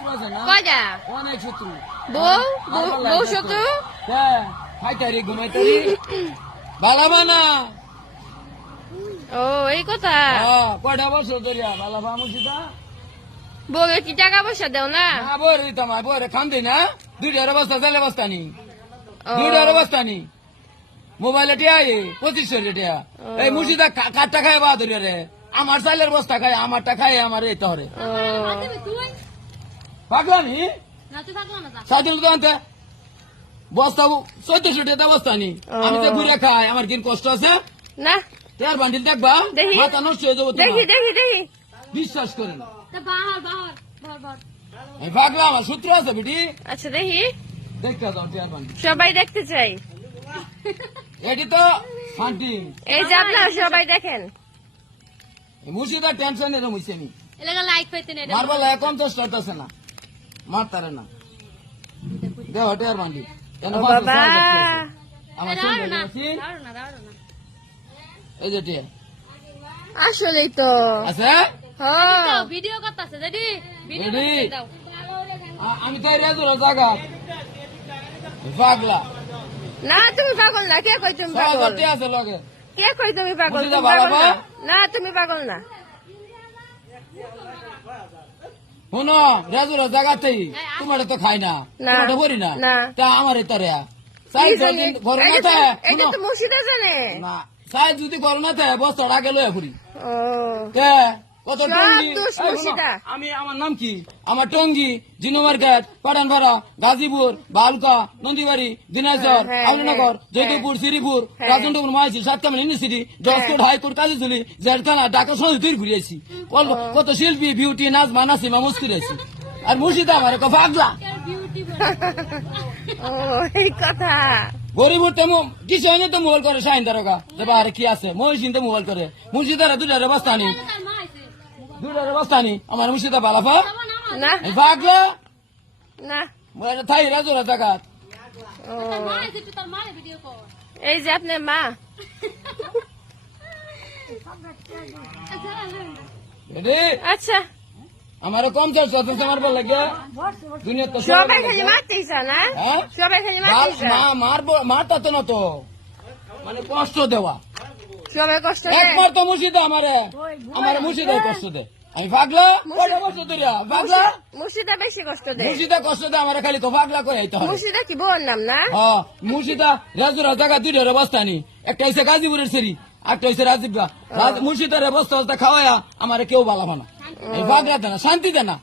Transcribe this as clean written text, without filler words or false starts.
শত্রু আছে না কয়টা অনেক শত্রু বউ বউ শত্রু হ্যাঁ খাইতারি ঘুমাইতারি বালাবা না ও এই কথা কয়টা বছর ধরিয়া বালাবা মুর্শিদা বউকে কি টাকা পয়সা দেও না না বরে তোমার বরে খান দিই না 2টার অবস্থা চালে বস্তা নি 2টার অবস্থা নি মোবাইলে টিয়া 2500 টিয়া এই মুর্শিদা কাঠটা খায় বা ধরিয়া রে আমার চালের বস্তা খায় আমারটা খায় আমার এই তহরে পাগলানি সাইকেল তো আনতে বস্তা 1400 টাকা বস্তা নি আমি তো ঘুরে খাই আমার কি কষ্ট আছে না তের বান্ডিল দেখবা দেখি। মাথা নষ্ট হয়ে যাবো দেখি তোমার দেখি দেখি বিশ্বাস করেন আমি পাগলা আমার সূত্র আছে বেটি আচ্ছা দেখি দেখতে যাও তের বান্ডিল সবাই দেখতে চাই এটি তো ফান্টিং এই যে আপনারা সবাই দেখেন মুর্শিদার টেনশন এরম হইছে নি মারবার লাগে 50 টাকা আছে না মারতারে না দেও টের বান্ডিল কেন ও পাঁচ বাবা বছর দেখতে আছে। আমার সঙ্গে আছি এই যে টিয়া আসলেই তো আছে হ্যাঁ ভিডিও করতেছে রেডি ভিডিও Ready? করতে দাও আমি তাই রেজুর জায়গা পাগলা না তুমি পাগল না কে কই তুমি পাগল 6000 টাকা আছে লগে কে কই তুমি পাগল মুর্শিদা তুমি পাগল বাবা? না। না তুমি পাগল না শুনো রেজুর জায়গাতেই তোমার তো খাই না না। তোমার বলি না না। তা আমার তরে সাই কি জানি? দিন ঘর না এটা তো- থাকে এটা তো মুর্শিদা জানে না সাই যদি ঘর না থাকে বস্তা আগে লয়ে ফুরি ও কে কত সব টঙ্গি দোষ এই শোনো, মুর্শিদা। আমি আমার নাম কি আমার টঙ্গি জিনো মার্কেট পাঠানপাড়া গাজীপুর বালুকা নন্দীবাড়ি দিনাজপুর হ্যাঁ, আলমনগর হ্যাঁ, জয়দেবপুর শ্রীপুর হ্যাঁ। রাজনগর মাইছি সাতকামিন ইউনিভার্সিটি জজকোট হাইকোর্ট কাজীজুলি জেলখানা ঢাকা শহর তুই ঘুরিয়েছি কত শিল্পী বিউটি নাচ মানাসি মামুস করেছি আর মুর্শিদা আমার পাগলা ও এই কথা গরিব কিছু হয়নি তো মোবাইল করে শাহিন তারকা দেবা আরে কি আছে মহিষিন তো মোবাইল করে মুর্শিদারা 2টার অবস্থা নি 2টার অবস্থা নি আমার মুর্শিদা বালাফা না এই পাগলা না থাই রাজুরা জাগাত ও এই যে আপনার মা রে আচ্ছা আমার কম চাষ হচ্ছে আমার বল লাগে দুনিয়া তো সবাই খালি মারতেই চা না হ্যাঁ? সবাই খালি মারতেই চা মারবো মারতা তো না তো মানে কষ্ট দেওয়া সবাই কষ্ট দেয় একবার তো মুর্শিদা আমারে আমার মুর্শিদা কষ্ট দে আমি পাগলা কয়টা বছর ধরিয়া পাগলা মুর্শিদা বেশি কষ্ট দেয় মুর্শিদা কষ্ট দে আমার খালি তো পাগলা করে আইতে হবে মুর্শিদা কি বউর নাম না হ্যাঁ মুর্শিদা রাজুরা জায়গা 2টার অবস্থা নি একটা হইছে গাজীপুরের সেরি একটা হইছে রাজীবগা মুর্শিদার অবস্থা খাওয়ায়া আমার কেউ বালাবো না এই পাগলা দেনা শান্তি দেনা